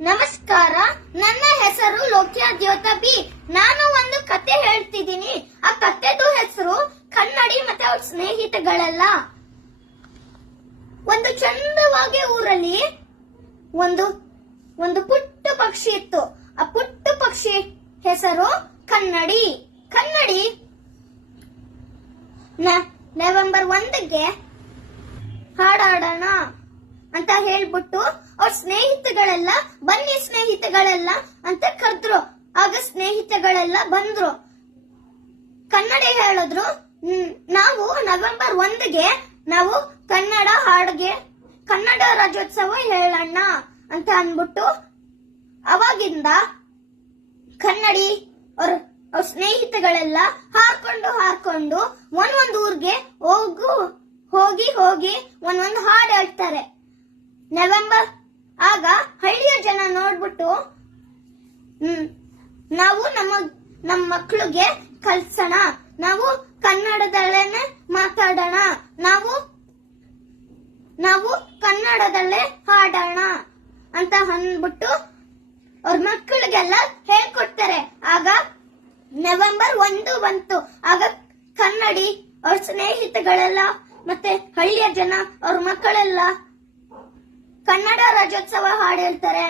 ನಮಸ್ಕಾರ, ನನ್ನ ಹೆಸರು ಲೋಕ್ಯ ದ್ಯೋತ ಬಿ. ನಾನು ಒಂದು ಕತೆ ಹೇಳ್ತಿದ್ದೀನಿ. ಆ ಕತೆದು ಹೆಸರು ಕನ್ನಡಿ ಮತ್ತೆ ಅವ್ರ ಸ್ನೇಹಿತಗಳೆಲ್ಲ. ಒಂದು ಚಂದವಾಗಿ ಊರಲ್ಲಿ ಒಂದು ಪುಟ್ಟ ಪಕ್ಷಿ ಇತ್ತು. ಆ ಪುಟ್ಟ ಪಕ್ಷಿ ಹೆಸರು ಕನ್ನಡಿ. ಕನ್ನಡಿ ನವೆಂಬರ್ 1ಗೆ ಹಾಡಾಡೋಣ ಅಂತ ಹೇಳ್ಬಿಟ್ಟು ಅವ್ರ ಸ್ನೇಹಿತಗಳೆಲ್ಲ ಬನ್ನಿ ಸ್ನೇಹಿತಗಳೆಲ್ಲ ಅಂತ ಕರೆದ್ರು. ಆಗ ಸ್ನೇಹಿತಗಳೆಲ್ಲ ಬಂದ್ರು. ಕನ್ನಡಿ ಹೇಳಿದ್ರು, ನಾವು ನವೆಂಬರ್ 1ಗೆ ನಾವು ಕನ್ನಡ ಹಾಡಿಗೆ ಕನ್ನಡ ರಾಜ್ಯೋತ್ಸವ ಹೇಳೋಣ ಅಂತ ಅನ್ಬಿಟ್ಟು ಅವಾಗಿಂದ ಕನ್ನಡಿ ಅವ್ರ ಸ್ನೇಹಿತಗಳೆಲ್ಲ ಹಾರ್ಕೊಂಡು ಒಂದೊಂದು ಊರ್ಗೆ ಹೋಗಿ ಒಂದೊಂದು ಹಾಡು ಹೇಳ್ತಾರೆ. ನವೆಂಬರ್ ಆಗ ಹಳ್ಳಿಯ ಜನ ನೋಡ್ಬಿಟ್ಟು ನಾವು ನಮ್ಮ ಮಕ್ಕಳಿಗೆ ಕಲ್ಸೋಣ, ನಾವು ಕನ್ನಡದಲ್ಲೇನೆ ಮಾತಾಡೋಣ, ನಾವು ಕನ್ನಡದಲ್ಲೇ ಹಾಡೋಣ ಅಂತ ಅಂದ್ಬಿಟ್ಟು ಅವ್ರ ಮಕ್ಕಳಿಗೆಲ್ಲ ಹೇಳ್ಕೊಡ್ತಾರೆ. ಆಗ ನವೆಂಬರ್ 1 ಬಂತು. ಆಗ ಕನ್ನಡಿ ಅವ್ರ ಸ್ನೇಹಿತಗಳೆಲ್ಲ ಮತ್ತೆ ಹಳ್ಳಿಯ ಜನ ಅವ್ರ ಮಕ್ಕಳೆಲ್ಲ ಕನ್ನಡ ರಾಜ್ಯೋತ್ಸವ ಹಾಡು ಹೇಳ್ತಾರೆ.